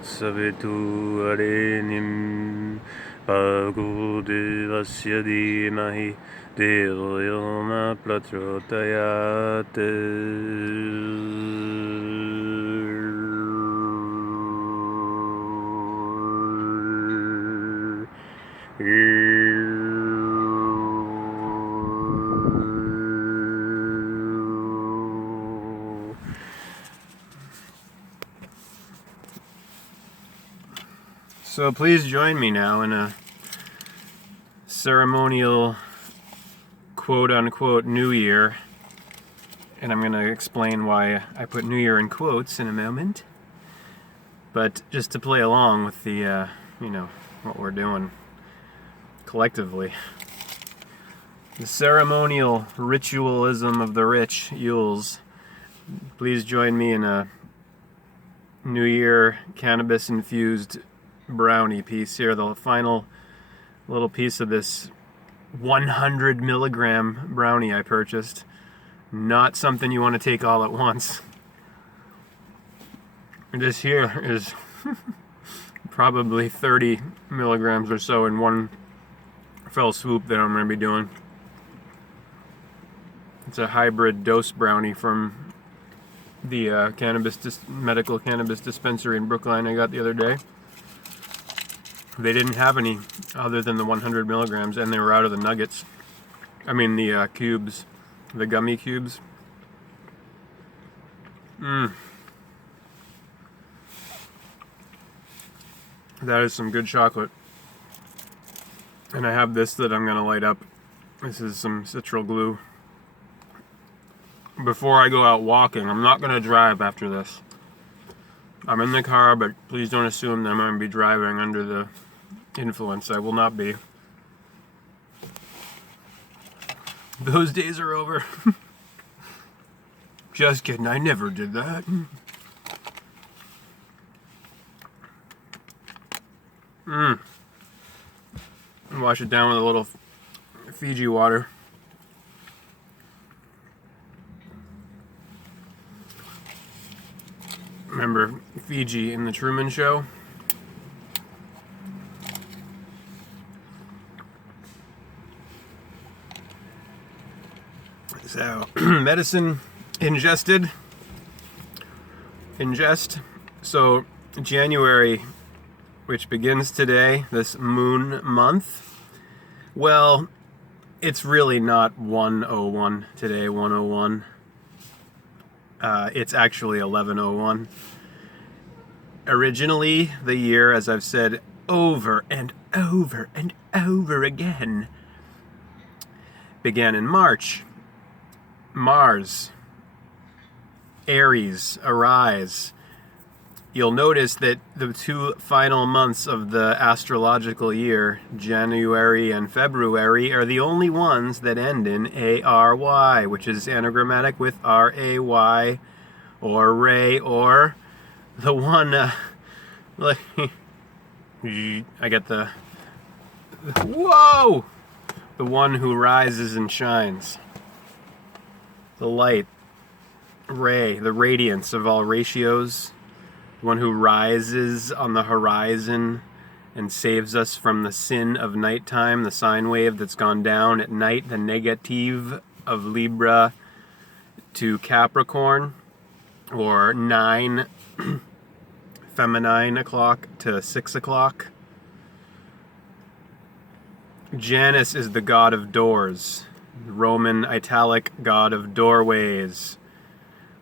तत्सवितु वरेण्यं भर्गो देवस्य धीमहि धियो यो न प्रचोदयात्। So please join me now in a ceremonial quote-unquote New Year, and I'm going to explain why I put New Year in quotes in a moment, but just to play along with the, what we're doing collectively. The ceremonial ritualism of the rich, Yules. Please join me in a New Year cannabis-infused brownie piece here, the final little piece of this 100 milligram brownie I purchased. Not something you want to take all at once. This here is probably 30 milligrams or so in one fell swoop that I'm going to be doing. It's a hybrid dose brownie from the medical cannabis dispensary in Brookline I got the other day. They didn't have any other than the 100 milligrams, and they were out of the nuggets. I mean the cubes, the gummy cubes. That is some good chocolate. And I have this that I'm going to light up. This is some citral glue. Before I go out walking, I'm not going to drive after this. I'm in the car, but please don't assume that I'm going to be driving under the influence. I will not be. Those days are over. Just kidding, I never did that. Wash it down with a little Fiji water. Remember Fiji in the Truman Show? So, medicine ingest. So, January, which begins today, this moon month, well, it's really not 101 today, 101. It's actually 1101. Originally, the year, as I've said over and over and over again, began in March. Mars, Aries, arise. You'll notice that the two final months of the astrological year, January and February, are the only ones that end in A-R-Y, which is anagrammatic with R-A-Y, or Ray, or the one, I get the, whoa! The one who rises and shines. The light, ray, the radiance of all ratios, the one who rises on the horizon and saves us from the sin of nighttime, the sine wave that's gone down at night, the negative of Libra to Capricorn, or 9 feminine o'clock to 6 o'clock. Janus is the god of doors. Roman italic god of doorways.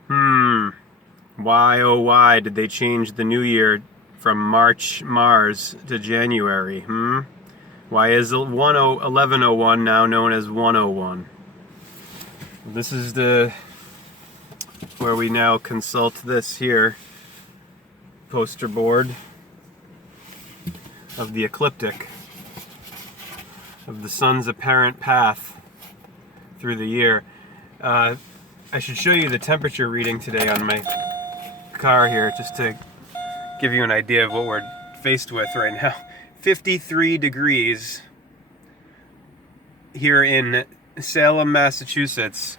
Why, oh why, did they change the new year from Mars to January? Why is 1101 now known as 101? This is where we now consult this here poster board of the ecliptic, of the sun's apparent path through the year. I should show you the temperature reading today on my car here, just to give you an idea of what we're faced with right now. 53 degrees here in Salem, Massachusetts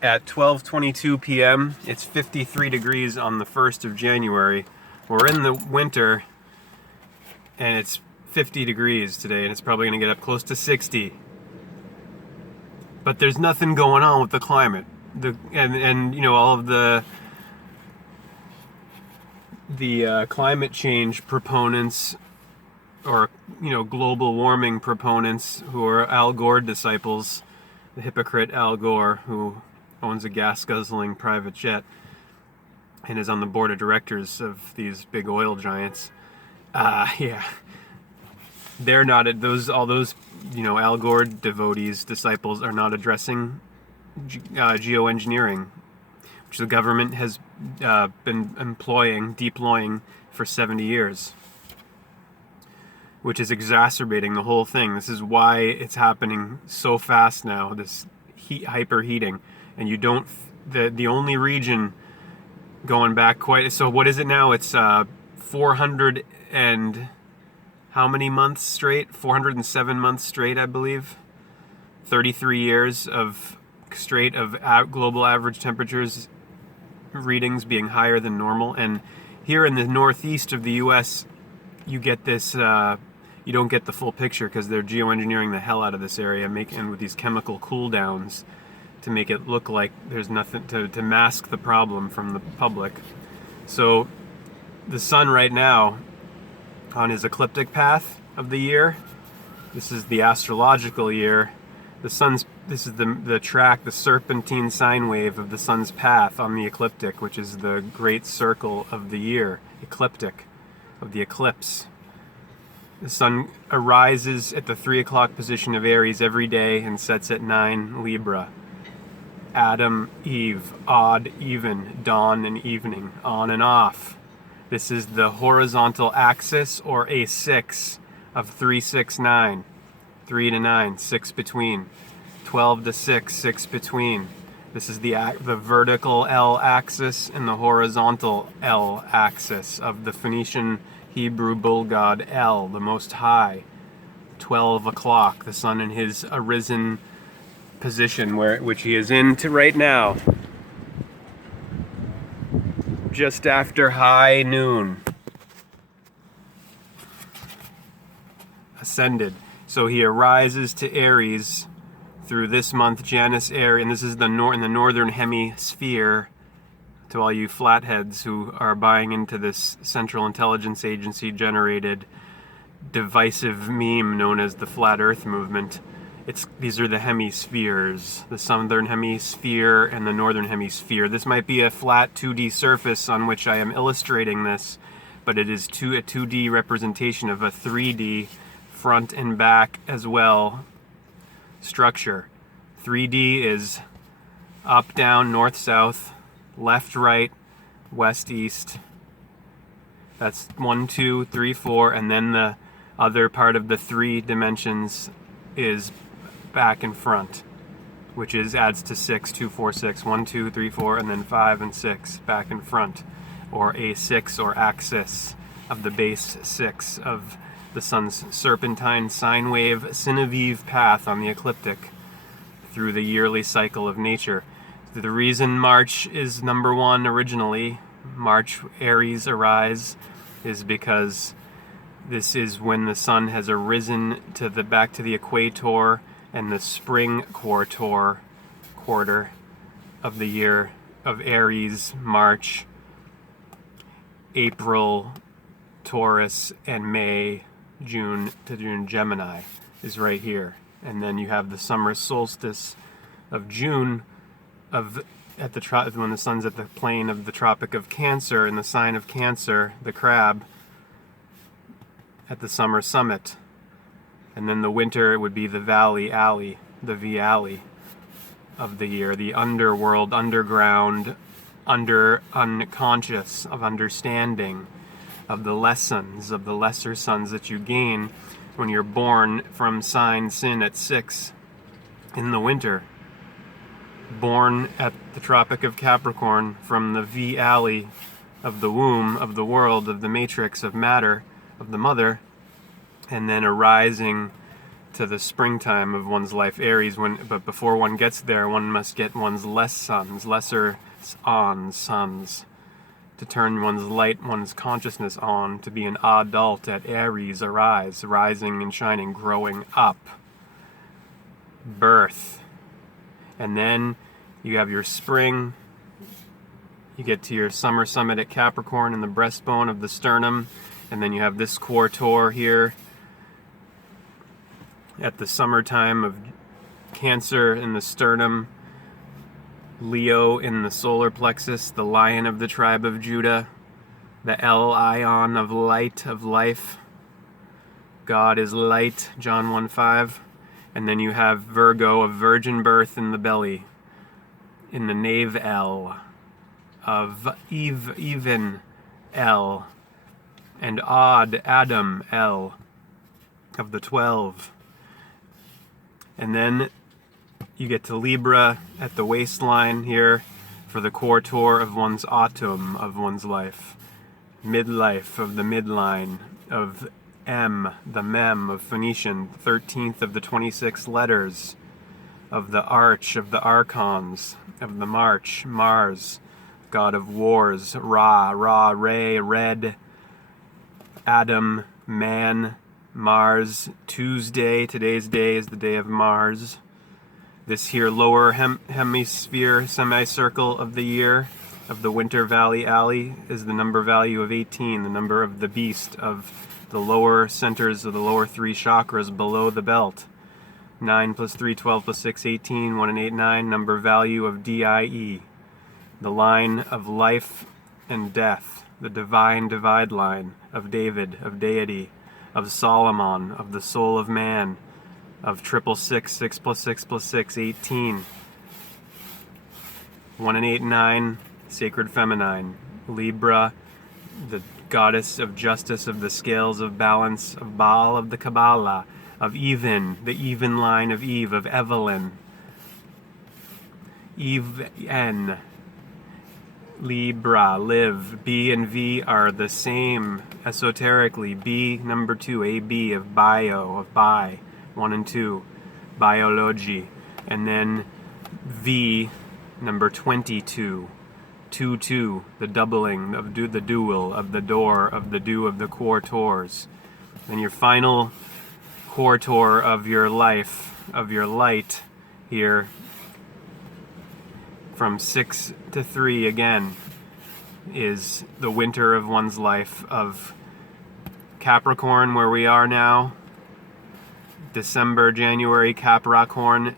at 12:22 p.m. It's 53 degrees on the 1st of January. We're in the winter, and it's 50 degrees today, and it's probably going to get up close to 60. But there's nothing going on with the climate. And you know, all of the climate change proponents, or you know, global warming proponents, who are Al Gore disciples, the hypocrite Al Gore, who owns a gas-guzzling private jet and is on the board of directors of these big oil giants. Yeah, they're not at all those, you know, Al Gore devotees, disciples, are not addressing geoengineering, which the government has been deploying for 70 years, which is exacerbating the whole thing. This is why it's happening so fast now, this hyperheating. And you don't, the only region going back quite, so what is it now? It's 400 and how many months straight? 407 months straight, I believe. 33 years of straight of global average temperatures readings being higher than normal. And here in the northeast of the U.S., you get this, you don't get the full picture because they're geoengineering the hell out of this area, making with these chemical cool downs to make it look like there's nothing, to mask the problem from the public. So the sun right now, on his ecliptic path of the year, this is the astrological year, this is the track, the serpentine sine wave of the sun's path on the ecliptic, which is the great circle of the year, ecliptic, of the eclipse. The sun arises at the 3 o'clock position of Aries every day and sets at 9 Libra. Adam, Eve, odd, even, dawn and evening, on and off. This is the horizontal axis, or A6, of 3, 6, 9. 3 to 9, 6 between. 12 to 6, 6 between. This is the vertical L axis and the horizontal L axis of the Phoenician Hebrew bull god El, the Most High. 12 o'clock, the sun in his arisen position, which he is in right now, just after high noon, ascended. So he arises to Aries through this month, Janus-ary, and this is in the northern hemisphere. To all you flatheads who are buying into this Central Intelligence Agency generated divisive meme known as the Flat Earth Movement, these are the hemispheres, the southern hemisphere and the northern hemisphere. This might be a flat 2D surface on which I am illustrating this, but it is a 2D representation of a 3D front and back as well structure. 3D is up, down, north, south, left, right, west, east. That's 1, 2, 3, 4, and then the other part of the 3 dimensions is back and front, which adds to 6, 2, 4, 6, 1, 2, 3, 4, and then 5 and 6 back and front, or A6, or axis of the base 6 of the sun's serpentine sine wave sine vive path on the ecliptic through the yearly cycle of nature. The reason March is number 1 originally, March Aries arise, is because this is when the sun has arisen back to the equator and the spring quarter of the year of Aries, March, April, Taurus, and May, June to June, Gemini is right here. And then you have the summer solstice of June when the sun's at the plane of the Tropic of Cancer, in the sign of Cancer, the crab, at the summer summit. And then the winter would be the valley alley, the V-alley of the year, the underworld, underground, unconscious of understanding of the lessons, of the lesser suns that you gain when you're born from sign Sin at 6 in the winter. Born at the Tropic of Capricorn from the V-alley of the womb, of the world, of the matrix of matter, of the mother, and then arising to the springtime of one's life, Aries. But before one gets there, one must get one's lesser sons to turn one's light, one's consciousness on, to be an adult at Aries-rosE-eyes, rising and shining, growing up, birth. And then you have your spring, you get to your summer summit at Capricorn in the breastbone of the sternum, and then you have this quator here at the summertime of Cancer in the sternum, Leo in the solar plexus, the lion of the tribe of Judah, the El Ion of light, of life. God is light, John 1:5. And then you have Virgo of virgin birth in the belly, in the nave El, of Eve, even El, and Odd, Adam, El, of the 12. And then you get to Libra at the waistline here for the quator of one's autumn, of one's life. Midlife of the midline, of M, the Mem of Phoenician, 13th of the 26 letters, of the arch, of the archons, of the march, Mars, god of wars, Ra, Re, red, Adam, man, Mars, Tuesday, today's day is the day of Mars. This here lower hemisphere semicircle of the year, of the winter valley alley, is the number value of 18, the number of the beast, of the lower centers of the lower three chakras below the belt. 9 plus 3, 12 plus 6, 18, 1 and 8, 9, number value of DIE. The line of life and death, the divine divide line of David, of deity, of Solomon, of the soul of man, of 666, 6 plus 6 plus 6, 18. 1 and 8, 9, sacred feminine. Libra, the goddess of justice, of the scales of balance, of Baal, of the Kabbalah, of even, the even line of Eve, of Evelyn. Eve N. Libra, live. B and V are the same esoterically. B, number 2, AB, of bio, of bi, 1 and 2, biology. And then V, number 22, 2, the doubling of the dual, of the door, of the dew, of the quators. And your final quator of your life, of your light here, from 6 to 3 again, is the winter of one's life of Capricorn, where we are now. December, January, Capricorn,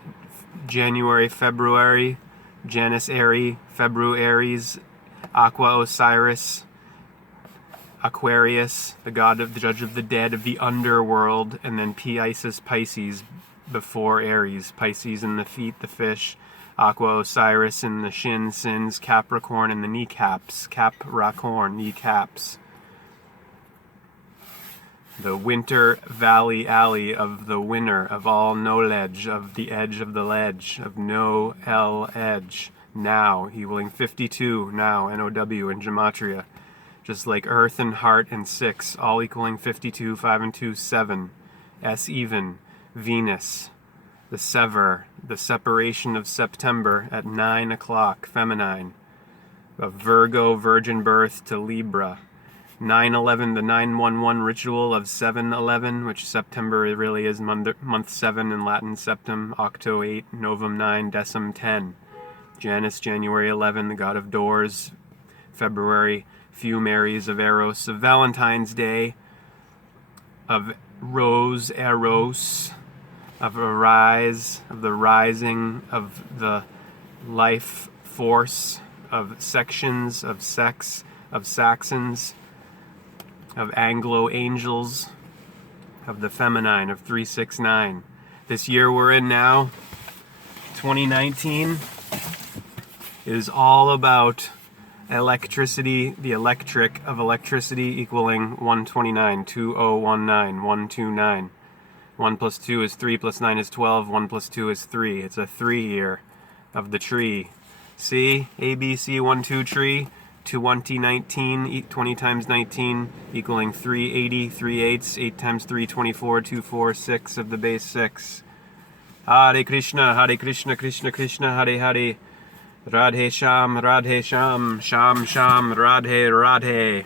January, February, Janus-ary, February-Aries, Aqua Osiris, Aquarius, the god of the judge of the dead, of the underworld, and then Isis, Pisces before Aries. Pisces in the feet, the fish, Aqua Osiris in the shin, sins, Capricorn in the kneecaps, Capricorn, kneecaps. The winter valley alley of the winner of all knowledge, of the edge of the ledge, of no L edge, now, equaling 52, now, N-O-W in gematria. Just like Earth and Heart and 6, all equaling 52, 5 and 2, 7. S even, Venus, the sever, the separation of September at 9 o'clock, feminine. Of Virgo, virgin birth to Libra. 9/11, the 9/11 ritual of 7/11, which September really is month 7 in Latin septem, Octo 8, Novum 9, Decem 10. Janus, January 11, the god of doors. February, few Marys of Eros, of Valentine's Day, of Eros, of arise, of the rising of the life force, of sections, of sex, of Saxons, of Anglo angels, of the feminine, of 369. This year we're in now, 2019, is all about electricity, the electric of electricity, equaling 129, 2019, 129. 1 plus 2 is 3, plus 9 is 12, 1 plus 2 is 3. It's a 3 year of the tree. See, ABC 1, 2 tree, 2019, 20 times 19, equaling 380, 3 eighths, 8 times 3, 24, 2, 4, 6 of the base 6. Hare Krishna, Krishna Krishna, Hare Hare, Radhe Sham, Sham, Sham, Radhe, Radhe.